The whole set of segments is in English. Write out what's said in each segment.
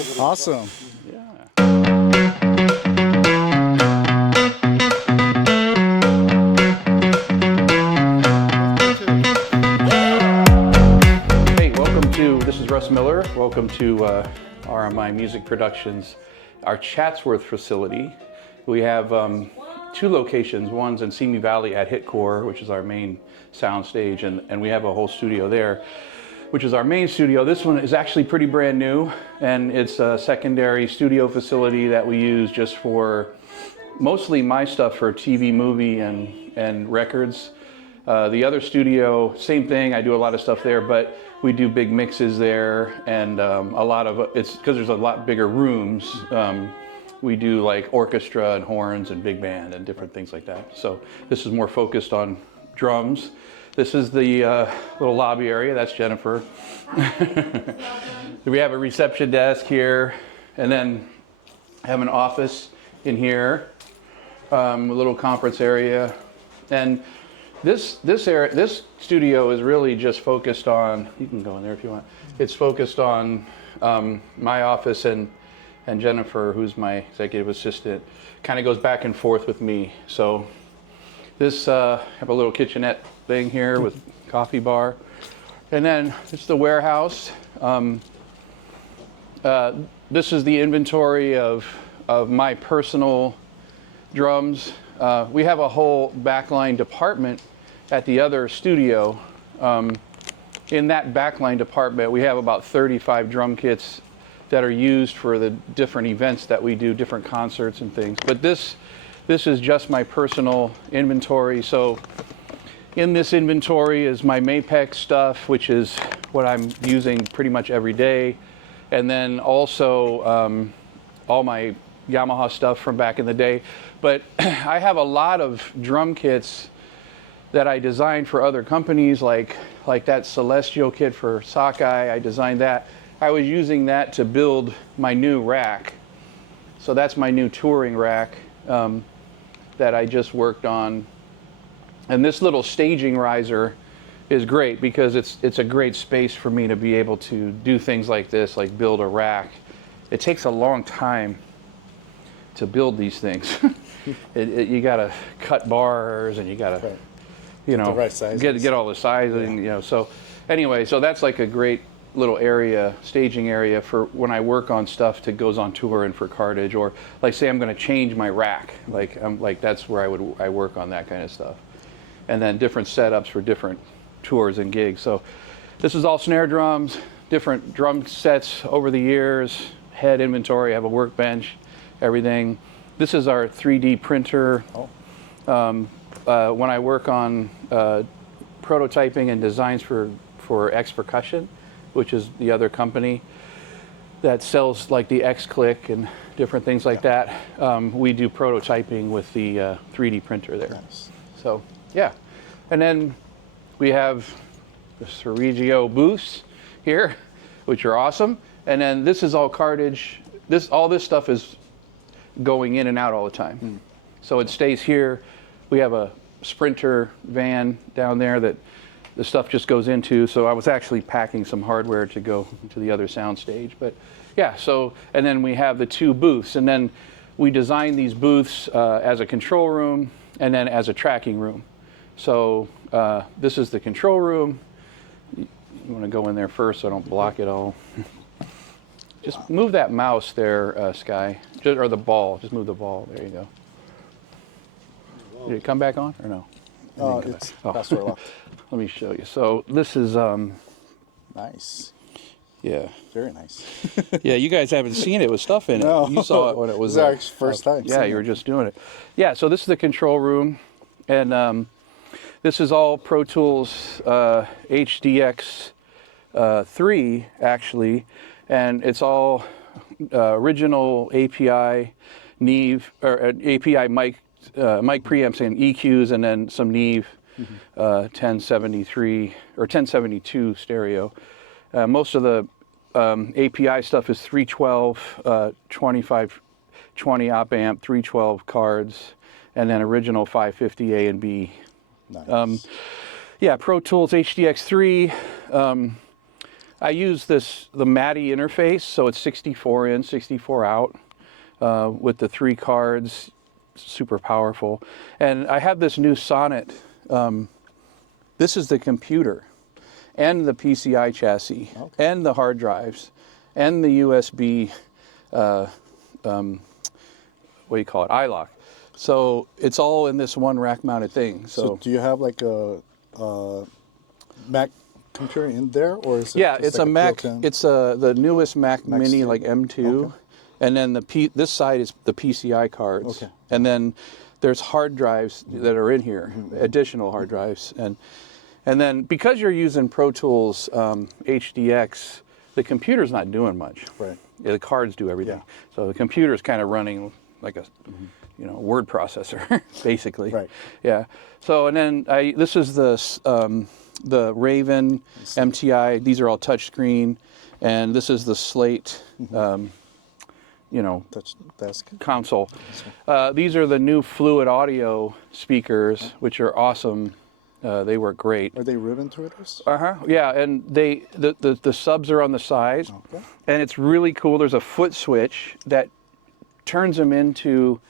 Awesome. Hey, welcome to, this is Russ Miller. Welcome to RMI Music Productions, our Chatsworth facility. We have two locations. One's in Simi Valley at Hitcore, which is our main sound stage, and we have a whole studio there, which is our main studio. This one is actually pretty brand new, and it's a secondary studio facility that we use just for mostly my stuff for TV, movie, and records. The other studio, same thing, I do a lot of stuff there, but we do big mixes there, and a lot of, it's because there's a lot bigger rooms. We do like orchestra and horns and big band and different things like that. So this is more focused on drums. This is the little lobby area, that's Jennifer. We have a reception desk here, and then have an office in here, a little conference area. And this studio is really just focused on, you can go in there if you want, it's focused on my office and Jennifer, who's my executive assistant, kind of goes back and forth with me. So this, I have a little kitchenette thing here with coffee bar. And then it's the warehouse. This is the inventory of my personal drums. We have a whole backline department at the other studio. In that backline department, we have about 35 drum kits that are used for the different events that we do, different concerts and things. But this is just my personal inventory. So in this inventory is my Mapex stuff, which is what I'm using pretty much every day. And then also all my Yamaha stuff from back in the day. But I have a lot of drum kits that I designed for other companies, like that Celestial kit for Sockeye, I designed that. I was using that to build my new rack. So that's my new touring rack that I just worked on. And this little staging riser is great because it's a great space for me to be able to do things like this, like build a rack. It takes a long time to build these things. You gotta cut bars and you gotta, you know, right get all the sizing, you know. So anyway, so that's like a great little area, staging area for when I work on stuff that goes on tour and for cartage, or like say I'm going to change my rack, like that's where I work on that kind of stuff. And then different setups for different tours and gigs. So this is all snare drums, different drum sets over the years, head inventory, I have a workbench, everything. This is our 3D printer. When I work on prototyping and designs for X Percussion, which is the other company that sells like the X-Click and different things like that, we do prototyping with the 3D printer there. Nice. So yeah, and then we have the SORiGiO booths here, which are awesome. And then this is all cartage. All this stuff is going in and out all the time. So it stays here. We have a Sprinter van down there that the stuff just goes into. So I was actually packing some hardware to go to the other sound stage. But yeah, so, and then we have the two booths. And then we designed these booths as a control room and then as a tracking room. So this is the control room. You want to go in there first so I don't block it all. Just move that mouse there, Sky, or the ball. Just move the ball. There you go. Did it come back on or no? It's password locked. Let me show you. So this is Nice. yeah. Very nice. Yeah, you guys haven't seen it with stuff in it. No. You saw it when it was This is our first time Yeah, seeing you were it. just doing it. Yeah, so this is the control room, and this is all Pro Tools HDX 3 actually, and it's all original API Neve or API mic preamps and EQs, and then some Neve 1073 or 1072 stereo. Most of the API stuff is 312, 2520 op amp, 312 cards, and then original 550 A and B. Nice. Yeah, Pro Tools HDX3. I use the MADI interface, so it's 64 in, 64 out, with the 3 cards, super powerful. And I have this new Sonnet. This is the computer, and the PCI chassis, and the hard drives, and the USB, what do you call it, iLock. So it's all in this one rack-mounted thing. So do you have like a Mac computer in there, or is it? Yeah, just it's like a Mac. built-in? It's the newest Mac Mini, like M2, Okay. and then this side is the PCI cards, Okay. and then there's hard drives that are in here, additional hard drives, and then because you're using Pro Tools HDX, the computer's not doing much. Right. Yeah, the cards do everything. Yeah. So the computer's kind of running like a word processor, basically. Right. Yeah. So and then this is the Raven MTI. These are all touchscreen, and this is the Slate. Touch desk. Console. These are the new Fluid Audio speakers, which are awesome. They work great. Are they ribbon tweeters? Yeah, and the subs are on the side, Okay. and it's really cool. There's a foot switch that turns them into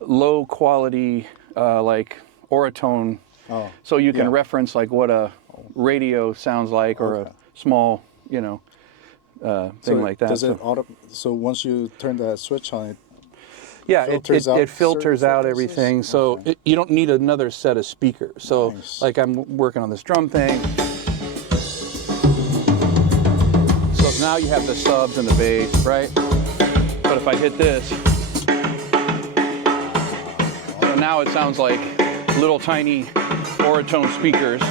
low quality, like Oratone, so you can reference like what a radio sounds like, or a small, thing like that. Does it so once you turn that switch on, it filters out it filters certain out frequencies? everything, so you don't need another set of speakers. So Nice. like I'm working on this drum thing. So now you have the subs and the bass, right? But if I hit this, so now it sounds like little tiny Oratone speakers.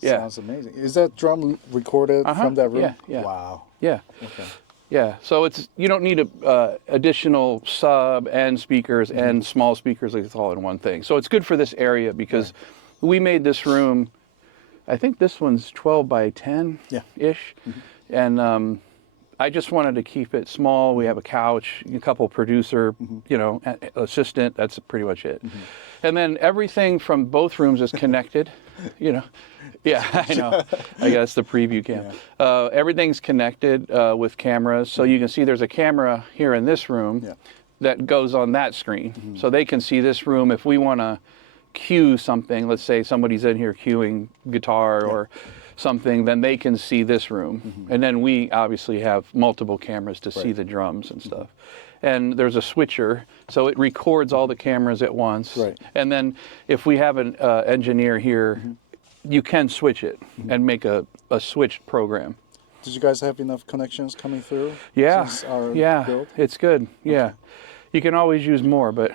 Yeah. Sounds amazing. Is that drum recorded from that room? Yeah. Wow. Yeah. Okay. Yeah, so you don't need a additional sub and speakers and small speakers. Like it's all in one thing. So it's good for this area because we made this room. I think this one's 12 by 10 ish, and I just wanted to keep it small. We have a couch, a couple producer, assistant. That's pretty much it. And then everything from both rooms is connected. Yeah, I know. I guess the preview cam. Everything's connected with cameras, so you can see there's a camera here in this room that goes on that screen, so they can see this room. If we want to cue something, let's say somebody's in here cueing guitar or something, then they can see this room. And then we obviously have multiple cameras to see the drums and stuff. And there's a switcher, so it records all the cameras at once. Right. And then if we have an engineer here, you can switch it and make a switched program. Did you guys have enough connections coming through? Yeah, Since our build? it's good. Yeah, you can always use more, but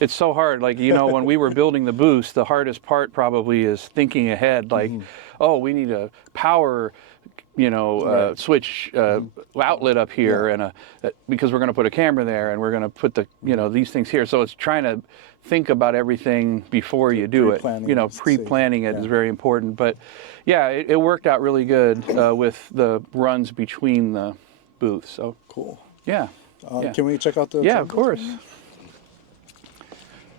it's so hard. Like, when we were building the boost, the hardest part probably is thinking ahead. Like, oh, we need a power, switch outlet up here, and because we're going to put a camera there, and we're going to put the, these things here. So it's trying to think about everything before you do it. Pre-planning it is very important. But yeah, it worked out really good with the runs between the booths. So cool. Yeah. Can we check out the? Yeah, of course.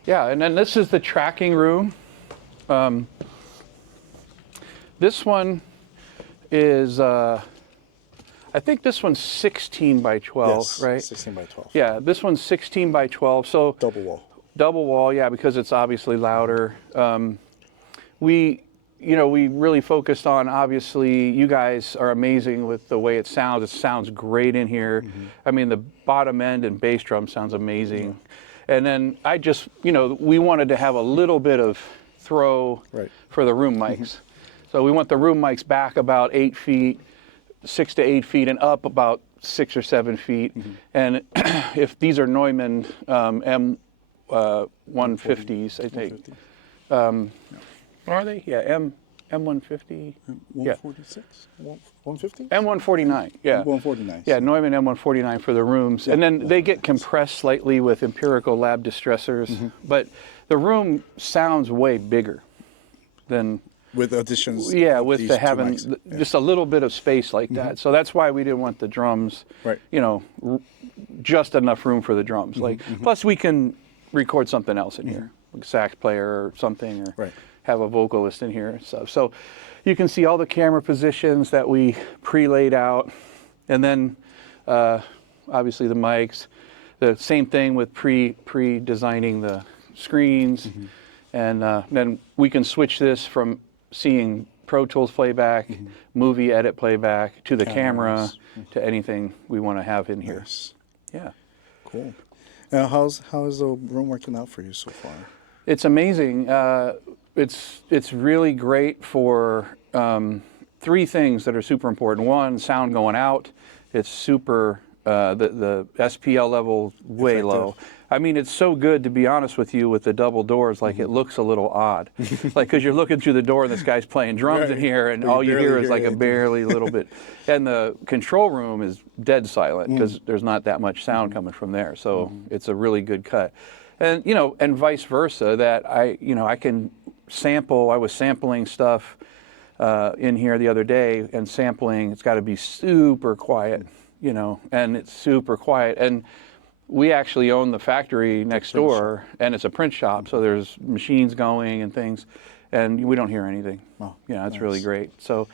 Yeah, and then this is the tracking room. This one is, I think this one's 16 by 12, right? 16 by 12. Yeah, this one's 16 by 12. So Double wall. Double wall, yeah, because it's obviously louder. We really focused on, obviously, you guys are amazing with the way it sounds. It sounds great in here. I mean, the bottom end and bass drum sounds amazing. And then I just, we wanted to have a little bit of throw for the room mics. So we want the room mics back about 8 feet, 6 to 8 feet, and up about 6 or 7 feet. And if these are Neumann M150s, I think. Are they? Yeah, M150. 146? 150? M149, yeah. 149. Yeah, Neumann M149 for the rooms. And then they get compressed slightly with empirical lab distressors. But the room sounds way bigger than... With additions. Yeah, with the having just a little bit of space like that. So that's why we didn't want the drums, just enough room for the drums. Plus we can record something else in here. sax player or something, or Right. have a vocalist in here and stuff. So you can see all the camera positions that we pre-laid out, and then obviously the mics. The same thing with pre-designing the screens, and then we can switch this from seeing Pro Tools playback, movie edit playback, to the camera, to anything we want to have in here. Nice. Yeah. Cool. Now, how is the room working out for you so far? It's amazing. It's really great for three things that are super important. One, sound going out. It's super, the SPL level way Effective. low. I mean, it's so good, to be honest with you, with the double doors, like it looks a little odd. Like, because you're looking through the door and this guy's playing drums in here, and But you all you barely hear is hear like a anything. barely little bit. And the control room is dead silent because there's not that much sound coming from there. So it's a really good cut. And, you know, and vice versa, that I can sample. I was sampling stuff in here the other day, and sampling, it's got to be super quiet, you know, and it's super quiet. And we actually own the factory next door, and it's a print shop, so there's machines going and things, and we don't hear anything. Oh, Yeah, it's nice. really great. So,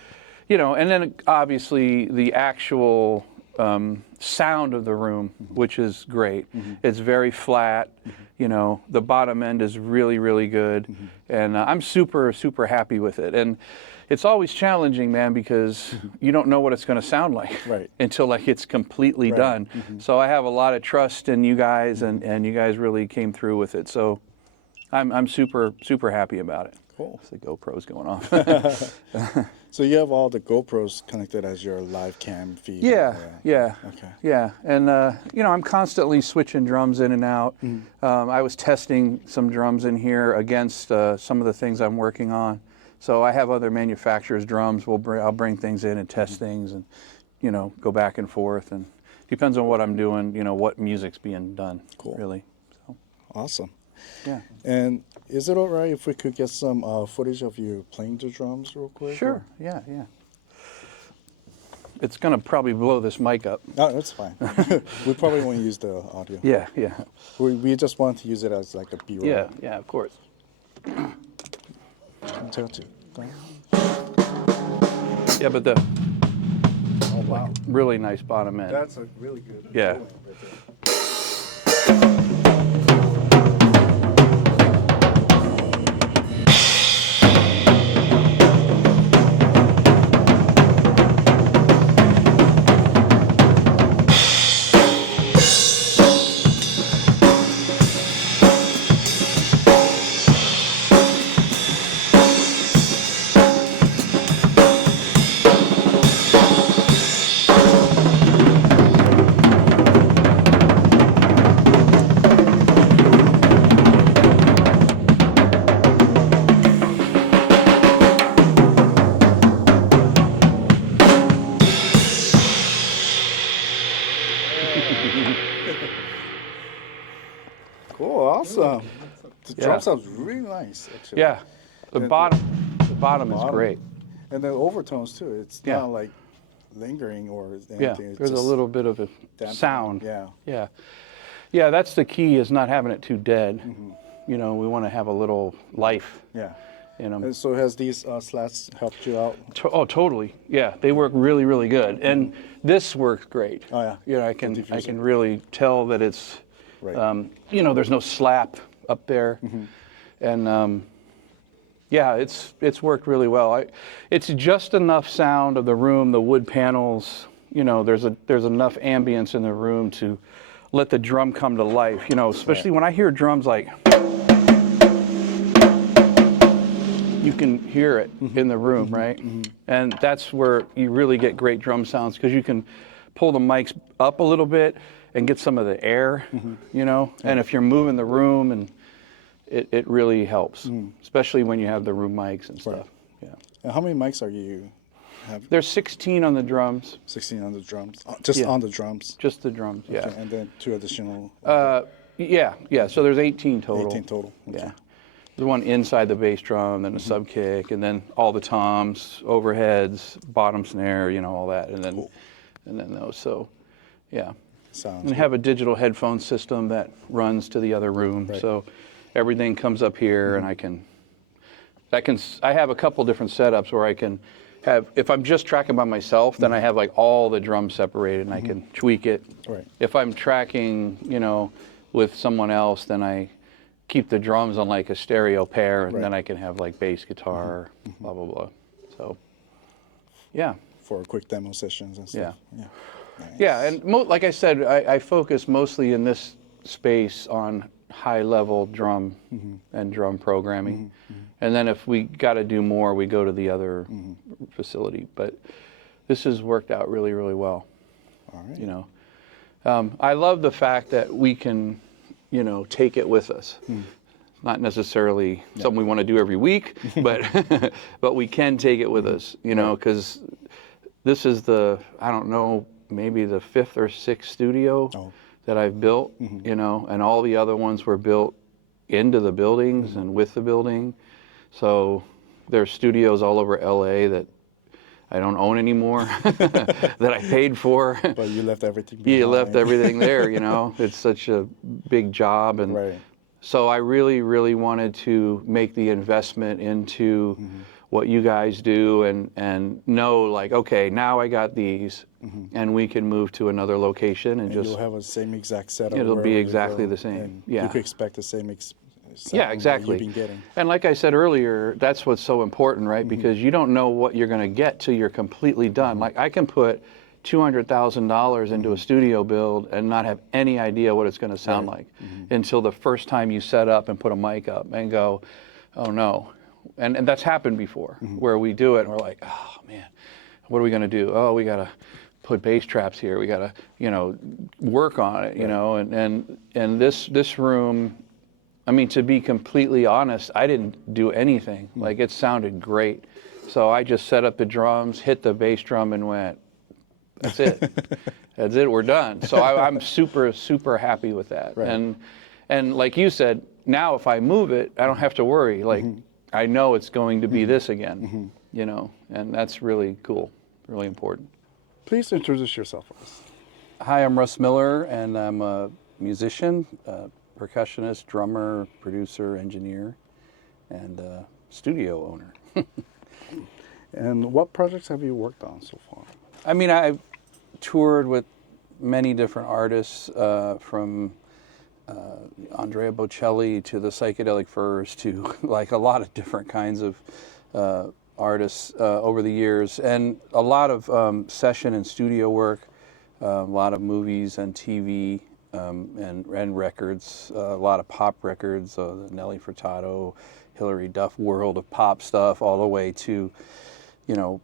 you know, and then obviously the actual sound of the room, which is great. It's very flat. You know, the bottom end is really, really good, and I'm super, super happy with it. And it's always challenging, man, because you don't know what it's going to sound like Right. until like it's completely Right. done. So I have a lot of trust in you guys, and you guys really came through with it. So I'm super, super happy about it. Cool. The GoPro's going off. So you have all the GoPros connected as your live cam feed? Yeah. Okay. Yeah, and you know, I'm constantly switching drums in and out. I was testing some drums in here against some of the things I'm working on. So I have other manufacturers' drums. I'll bring things in and test things, and you know, go back and forth. And depends on what I'm doing. You know, what music's being done. Cool. Really. So, Awesome. yeah. And is it all right if we could get some footage of you playing the drums real quick? Sure. Yeah. It's gonna probably blow this mic up. No, that's fine. We probably won't use the audio. Yeah. We just want to use it as like a B-roll. Yeah. Of course. Tell to. Go. Yeah, but the Oh, wow. really nice bottom end. That's a really good. Yeah. feeling right there. Cool, awesome. The Yeah. drum sounds really nice, actually. Yeah. The And bottom is bottom. great. And the overtones too. It's Yeah. not like lingering or anything. Yeah, It's there's a just little bit of a dampening. sound. Yeah. Yeah, that's the key, is not having it too dead. You know, we want to have a little life Yeah. in them. And so has these slats helped you out? Oh, totally. Yeah, they work really, really good. And this works great. Oh, yeah. You know, I The can diffuser. really tell that it's, Right. you know, there's no slap up there. And yeah, it's worked really well. It's just enough sound of the room, the wood panels. You know, there's enough ambience in the room to let the drum come to life. You know, especially when I hear drums like, you can hear it in the room, right? And that's where you really get great drum sounds, because you can pull the mics up a little bit and get some of the air, you know? And if you're moving the room, and it really helps, especially when you have the room mics and stuff. Yeah. And how many mics are you have? There's 16 on the drums, 16 on the drums? Just Yeah. on the drums? just the drums, yeah. Okay, and then 2 additional? Yeah, so there's 18 total. 18 total. Okay. Yeah. The one inside the bass drum, then the sub kick, and then all the toms, overheads, bottom snare, you know, all that, and then and then those. So, yeah. Sounds And good. have a digital headphone system that runs to the other room. Right. So everything comes up here, and I have a couple different setups where I can have, if I'm just tracking by myself, then I have like all the drums separated and I can tweak it. Right. If I'm tracking, with someone else, then I keep the drums on like a stereo pair, and then I can have like bass guitar, blah, blah, blah. So, yeah. For quick demo sessions and stuff. Yeah. Nice. Yeah, and like I said, I focus mostly in this space on high-level drum and drum programming. And then if we got to do more, we go to the other facility. But this has worked out really, really well. All right. I love the fact that we can, take it with us. Not necessarily something we want to do every week, but but we can take it with us, because this is I don't know, maybe the 5th or 6th studio that I've built, and all the other ones were built into the buildings and with the building. So there's studios all over LA that I don't own anymore, that I paid for. But you left everything behind. You left everything there, It's such a big job. And so I really, really wanted to make the investment into what you guys do and know, like, okay, now I got these, and we can move to another location and just... you'll have a same exact setup. It'll be exactly the same, You could expect the same exactly. you've been getting. And like I said earlier, that's what's so important, right? Because you don't know what you're going to get till you're completely done. Like, I can put $200,000 into a studio build and not have any idea what it's going to sound like until the first time you set up and put a mic up and go, oh no. And that's happened before, where we do it and we're like, oh man, what are we going to do? Oh, we got to put bass traps here. We got to, work on it, and this room, I mean, to be completely honest, I didn't do anything. Like, it sounded great. So I just set up the drums, hit the bass drum, and went, that's it. That's it, we're done. So I'm super, super happy with that. Right. And like you said, now if I move it, I don't have to worry. Like, I know it's going to be this again, and that's really cool, really important. Please introduce yourself for us. Hi, I'm Russ Miller, and I'm a musician, percussionist, drummer, producer, engineer, and studio owner. And what projects have you worked on so far? I mean, I've toured with many different artists, from Andrea Bocelli to the Psychedelic Furs to like a lot of different kinds of artists over the years, and a lot of session and studio work, a lot of movies and TV. And records, a lot of pop records, the Nelly Furtado, Hilary Duff world of pop stuff, all the way to, the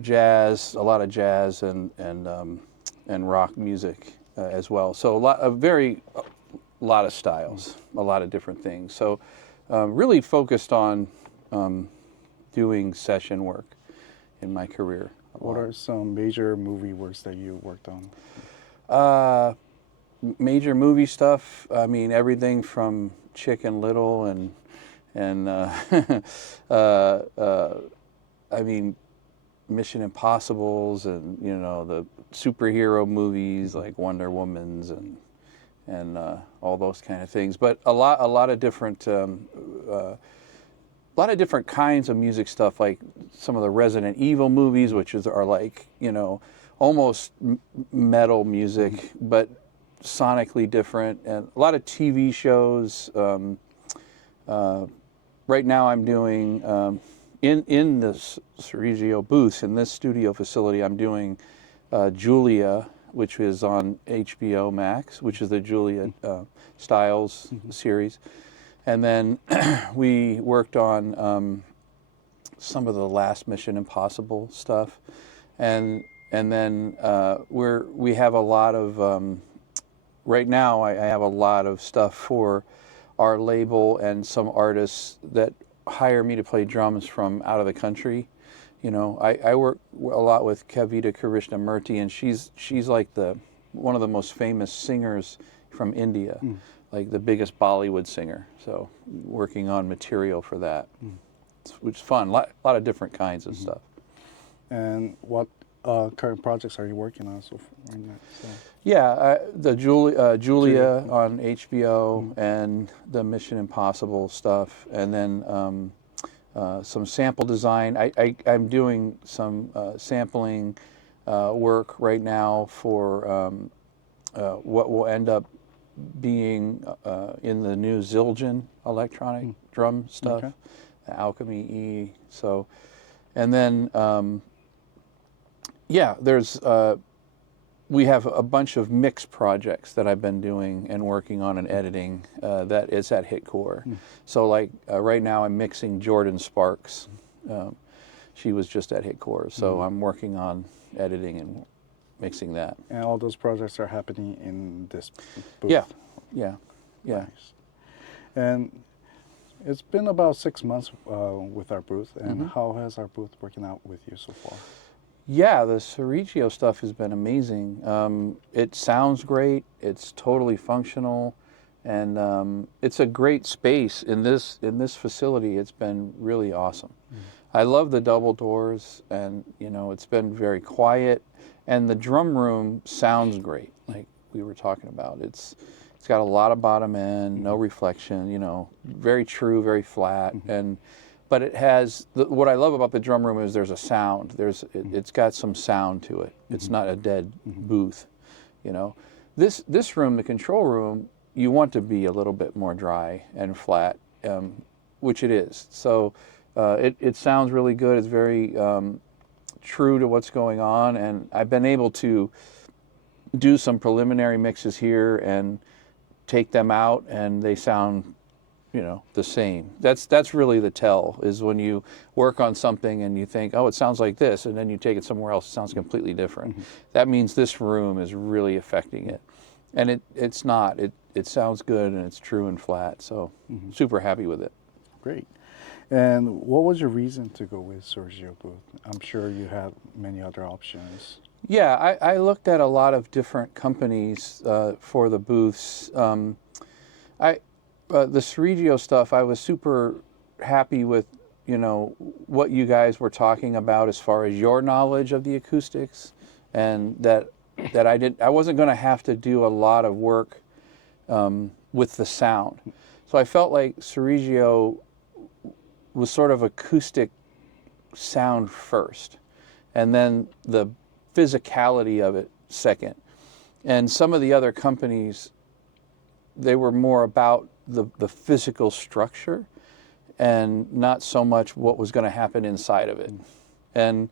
jazz, a lot of jazz and rock music as well. So a lot of styles, a lot of different things. So really focused on doing session work in my career. What are some major movie works that you worked on? Major movie stuff. I mean, everything from Chicken Little and I mean, Mission Impossibles and the superhero movies like Wonder Woman's and all those kind of things. But a lot of different kinds of music stuff, like some of the Resident Evil movies, which are like almost metal music, but sonically different, and a lot of TV shows. Right now I'm doing, in this SORiGiO booth, in this studio facility, I'm doing Julia, which is on HBO Max, which is the Julia Stiles series. And then we worked on some of the last Mission Impossible stuff. And then we have a lot of, right now I have a lot of stuff for our label and some artists that hire me to play drums from out of the country. I work a lot with Kavita Krishnamurti, and she's like one of the most famous singers from India, like the biggest Bollywood singer. So working on material for that, which is fun. A lot of different kinds of stuff. And what current projects are you working on so far? So, Yeah, the Julia on HBO and the Mission Impossible stuff, and then some sample design. I'm doing some sampling work right now for what will end up being in the new Zildjian electronic drum stuff, the Alchemy E. So, and then yeah, there's we have a bunch of mix projects that I've been doing and working on and editing that is at Hitcore. So like right now I'm mixing Jordan Sparks. She was just at Hitcore, so I'm working on editing and mixing that. and all those projects are happening in this booth? Yeah, yeah, yeah. Nice. And it's been about 6 months with our booth, and how has our booth working out with you so far? Yeah, the SORiGiO stuff has been amazing. It sounds great. It's totally functional, and it's a great space in this facility. It's been really awesome. I love the double doors, and you know it's been very quiet, and the drum room sounds great. Like we were talking about, it's got a lot of bottom end, no reflection. You know, very true, very flat, and. But it has, what I love about the drum room is there's a sound. It's got some sound to it. It's not a dead booth, you know. This room, the control room, you want to be a little bit more dry and flat, which it is. So it sounds really good. It's very true to what's going on. And I've been able to do some preliminary mixes here and take them out, and they sound, you know, the same. That's really the tell, is when you work on something and you think, oh, it sounds like this, and then you take it somewhere else, it sounds completely different. That means this room is really affecting it. And it's not. It sounds good, and it's true and flat, so super happy with it. Great. And what was your reason to go with SORiGiO booth? I'm sure you had many other options. Yeah, I looked at a lot of different companies for the booths. The SORiGiO stuff, I was super happy with, you know, what you guys were talking about as far as your knowledge of the acoustics, and that I wasn't going to have to do a lot of work with the sound. So I felt like SORiGiO was sort of acoustic sound first, and then the physicality of it second. And some of the other companies, they were more about the physical structure and not so much what was going to happen inside of it. And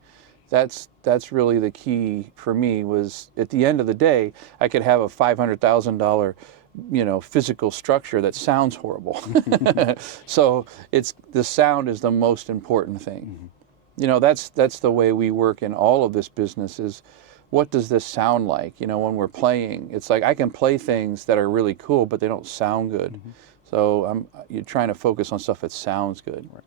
that's really the key for me, was at the end of the day, I could have a $500,000, you know, physical structure that sounds horrible. So the sound is the most important thing. You know, that's the way we work in all of this business, is what does this sound like? You know, when we're playing, it's like I can play things that are really cool, but they don't sound good. So you're trying to focus on stuff that sounds good. Right.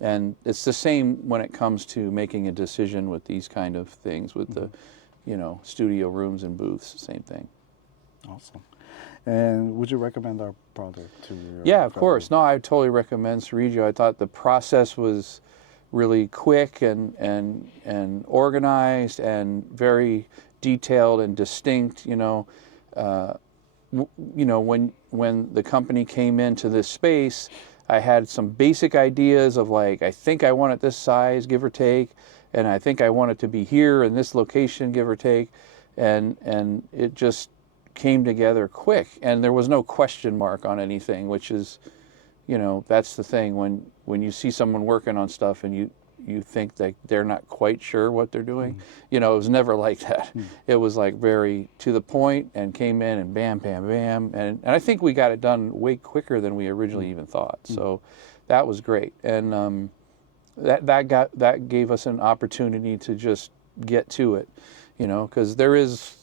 And it's the same when it comes to making a decision with these kind of things, with the, you know, studio rooms and booths, same thing. Awesome. And would you recommend our product to your Yeah, of course. No, I totally recommend SORiGiO. I thought the process was really quick and organized and very detailed and distinct. You know, when the company came into this space, I had some basic ideas of like, I think I want it this size, give or take, and I think I want it to be here in this location, give or take, and it just came together quick, and there was no question mark on anything, which is, you know, that's the thing when you see someone working on stuff and you think that they're not quite sure what they're doing. You know, it was never like that. It was like very to the point, and came in and bam, bam, bam, and I think we got it done way quicker than we originally even thought. So that was great, and that gave us an opportunity to just get to it. You know, because there is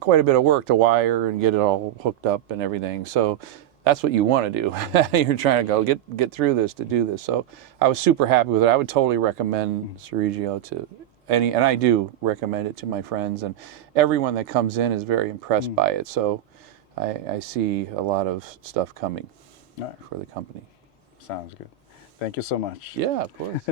quite a bit of work to wire and get it all hooked up and everything. So that's what you want to do. You're trying to go get through this to do this. So I was super happy with it. I would totally recommend SORiGiO to any, and I do recommend it to my friends, and everyone that comes in is very impressed by it. So I see a lot of stuff coming for the company. Sounds good. Thank you so much. Yeah, of course.